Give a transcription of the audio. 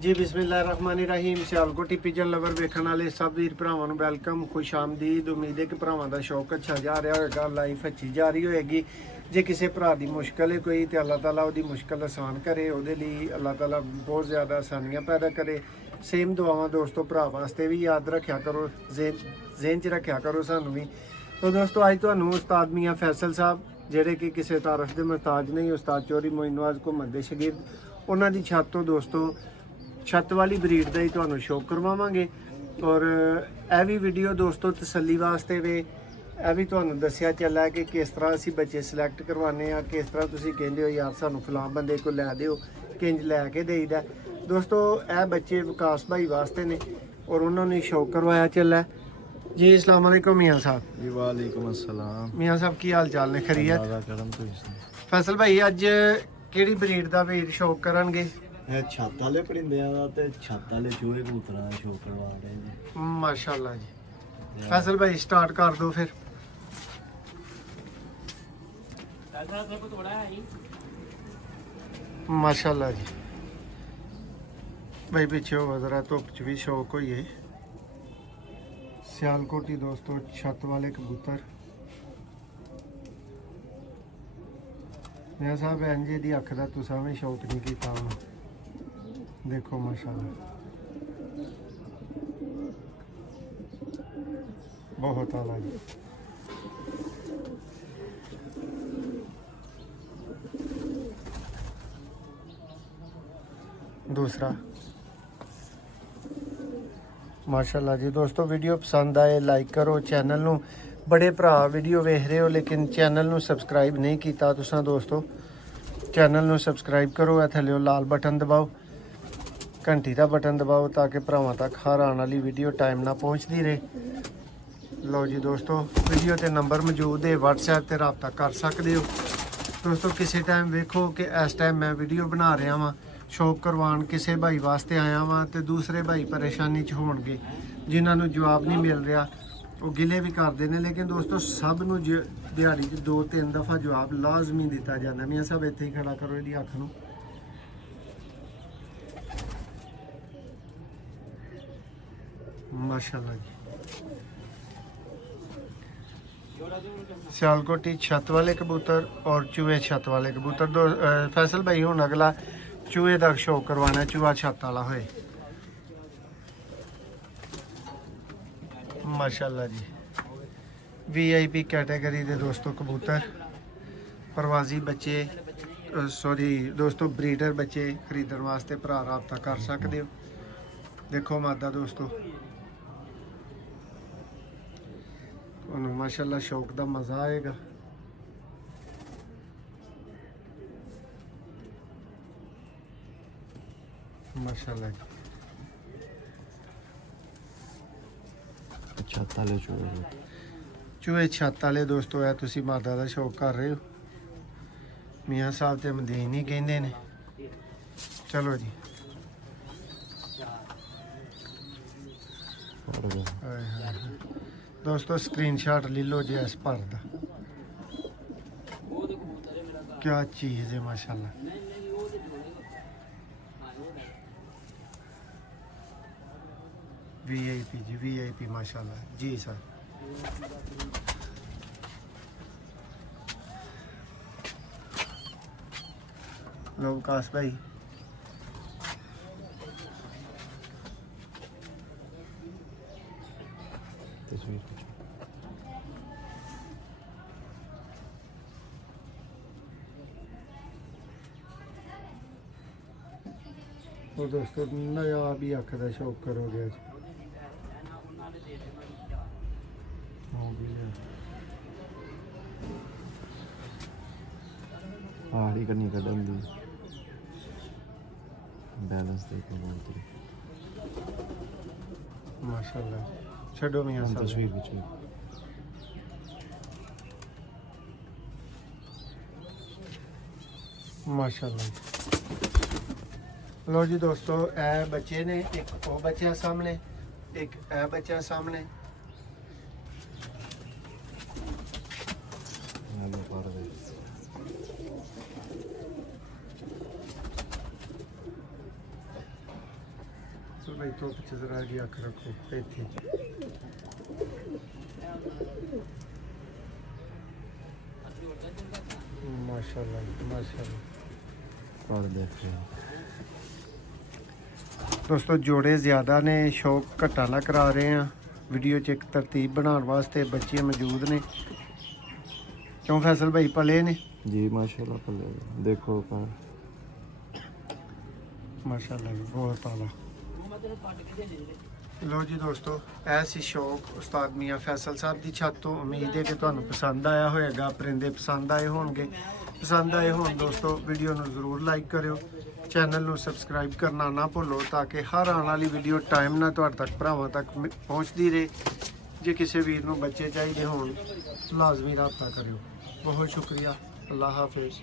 जी बिस्मिल्लाहिर्रहमानिर्रहीम। Sialkoti pigeon lover वेखण वाले सब वीर भरावां नूं वेलकम, खुश आमदीद। उम्मीद है कि भरावां दा शौक अच्छा जा रहा होएगा, लाइफ अच्छी जा रही होएगी। जे किसी भरा दी मुश्किल है कोई तो अल्लाह ताला उसदी मुश्किल आसान करे, ਉਹਦੇ ਲਈ अल्लाह ताला बहुत ज़्यादा आसानियां पैदा करे। सेम दुआवां दोस्तों भरा वास्ते भी याद रखा करो, जेहन च रखा करो सानू भी। तो दोस्तों अज तुहानूं उस्ताद मियाँ फैसल साहब ਜਿਹੜੇ कि किसी तारफ के मुहताज नहीं, उस्ताद चौधरी मोइनवाज घुमन दे शगिर्द, उन्हां दी छत तो दोस्तों छत वाली ब्रीड का ही तुहानूं शौक करवावांगे। और यह भी वीडियो दोस्तों तसल्ली वास्ते वे यह भी तुहानूं दस्सिया चला है कि किस तरह असीं बच्चे सिलैक्ट करवाने आ, किस तरह तुसीं कहंदे हो यार सानूं फलां बंदे को लै दिओ, किंज लैके देईदा। दोस्तों यह बच्चे विकास भाई वास्ते ने और उन्होंने शौक करवाया चला है जी। अस्सलाम वालेकुम मियाँ साहब। जी वालेकुम अस्सलाम। मियाँ साहब की हाल चाल ने? खैरियत? फैसल भाई अज किहड़ी ब्रीड का वीर शौक करनगे? ਇਹ ਛੱਤ ਵਾਲੇ ਪਰਿੰਦਿਆਂ ਦਾ ਤੇ ਛੱਤ ਵਾਲੇ ਚੂਹੇ ਕਬੂਤਰਾਂ ਦਾ ਸ਼ੌਕ ਕਰਵਾ ਰਹੇ ਨੇ। माशाल्लाह जी। फैसल भाई स्टार्ट कर दो फिर। माशाल्लाह जी। भाई पीछे हो जरा धुप च भी शौक होई है। सियालकोटी दोस्तों छत वाले कबूतर। मैं साहब इंजे दी अख दा तुसां भी शौक नहीं कीता होना। देखो माशाल्लाह बहुत आला जी। दूसरा माशाल्लाह जी। दोस्तों वीडियो पसंद आए लाइक करो, चैनल नू बड़े भरा वीडियो वेख रहे हो लेकिन चैनल नू सबसक्राइब नहीं किया तुसां दोस्तों, चैनल नू सबसक्राइब करो। थल्ले लाल बटन दबाओ, घंटी का बटन दबाओ ताकि भरावां तक हर आने वाली वीडियो टाइम ना पहुँचती रहे। लो जी दोस्तों वीडियो ते नंबर मौजूद है, व्हाट्सएप ते रब्ता कर सकते हो। दोस्तों किसी टाइम वेखो कि इस टाइम मैं वीडियो बना रहा वां, शौक करवान किसी भाई वास्ते आया वां तो दूसरे भाई परेशानी च होणगे, जिन्होंने जवाब नहीं मिल रहा वो गिले भी करते हैं। लेकिन दोस्तों सब नूं दिहाड़ी 2-3 दफ़ा जवाब लाजमी दिता जाता। मियाँ साहब इत्थे ही खड़ा करो इहदी अख नूं। माशाल्लाह जी। सियालकोटी छत वाले कबूतर और चूहे छत वाले कबूतर। दो फैसल भाई हुण अगला चूहे का शौक करवाना, चूहा छत वाला होए। माशाल्लाह जी। VIP कैटेगरी के दोस्तों कबूतर, प्रवासी बच्चे सॉरी दोस्तों ब्रीडर बच्चे खरीदने वास्ते भरा रब्ता कर सकते हो। देखो मादा दोस्तों माशाल्लाह शौक का मज़ा आएगा। माशाल्लाह जी। छत वाले चूहे चूहे छत वाले दोस्तों है तुसी मादा का शौक कर रहे हो। मियाँ साहब तो मदीन ही कहते हैं। चलो जी हाय हाय। दोस्तों स्क्रीनशॉट ले लो जी इस पर दा, क्या चीज़ है माशाल्लाह। VIP जी VIP माशाल्लाह जी सर। लो विकास भाई तस्वीर और दोस्तों नया भी अख का शौक करोगे आज। पहाड़ी करनी कदम दी बैलेंस देखो मानती माशाल्लाह। छो मियाँ साहब तस्वीर खींची। माशाल्लाह। लो जी दोस्तों ए बच्चे ने, एक वो बच्चा सामने, एक ए बच्चा सामने। ਫੈਸਲ ਭਾਈ ਧੁੱਪ 'ਚ ਜ਼ਰਾ ਜੀ ਅੱਖ ਰੱਖੋ ਇੱਥੇ। ਮਾਸ਼ਾਅੱਲਾ ਮਾਸ਼ਾਅੱਲਾ। और देखो ਦੋਸਤੋ ਜੋੜੇ ਜ਼ਿਆਦਾ ਨੇ, ਸ਼ੌਕ ਘੱਟਾ ਨਾ ਕਰਾ ਰਹੇ ਆ। ਵੀਡੀਓ 'ਚ ਇੱਕ ਤਰਤੀਬ ਬਣਾਉਣ ਵਾਸਤੇ ਬੱਚੇ ਮੌਜੂਦ ਨੇ। ਕਿਉਂ ਫੈਸਲ ਭਾਈ ਪਲੇ ਨੇ? जी माशाल्लाह पल्ले देखो पर ਮਾਸ਼ਾਅੱਲਾ ਜੀ ਬਹੁਤ ਪਾਲਾ। ਲੋ ਜੀ ਦੋਸਤੋ, ਇਹ ਸੀ ਸ਼ੌਕ ਉਸਤਾਦ ਮੀਆਂ ਫੈਸਲ ਸਾਹਿਬ ਦੀ ਛੱਤ ਤੋਂ। ਉਮੀਦ ਹੈ ਕਿ ਤੁਹਾਨੂੰ ਪਸੰਦ ਆਇਆ ਹੋਵੇਗਾ, ਪਰਿੰਦੇ ਪਸੰਦ ਆਏ ਹੋਣਗੇ। ਪਸੰਦ ਆਏ ਹੋਣ ਦੋਸਤੋ ਵੀਡੀਓ ਨੂੰ ਜ਼ਰੂਰ ਲਾਈਕ ਕਰਿਓ, ਚੈਨਲ ਨੂੰ ਸਬਸਕ੍ਰਾਈਬ ਕਰਨਾ ਨਾ ਭੁੱਲੋ ਤਾਂ ਕਿ ਹਰ ਆਉਣ ਵਾਲੀ ਵੀਡੀਓ ਟਾਈਮ ਨਾਲ ਤੁਹਾਡੇ ਤੱਕ ਭਰਾਵਾਂ ਤੱਕ ਪਹੁੰਚਦੀ ਰਹੇ। ਜੇ ਕਿਸੇ ਵੀਰ ਨੂੰ ਬੱਚੇ ਚਾਹੀਦੇ ਹੋਣ ਲਾਜ਼ਮੀ ਰਾਬਤਾ ਕਰਿਓ। ਬਹੁਤ ਸ਼ੁਕਰੀਆ। ਅੱਲਾਹ ਹਾਫਿਜ਼।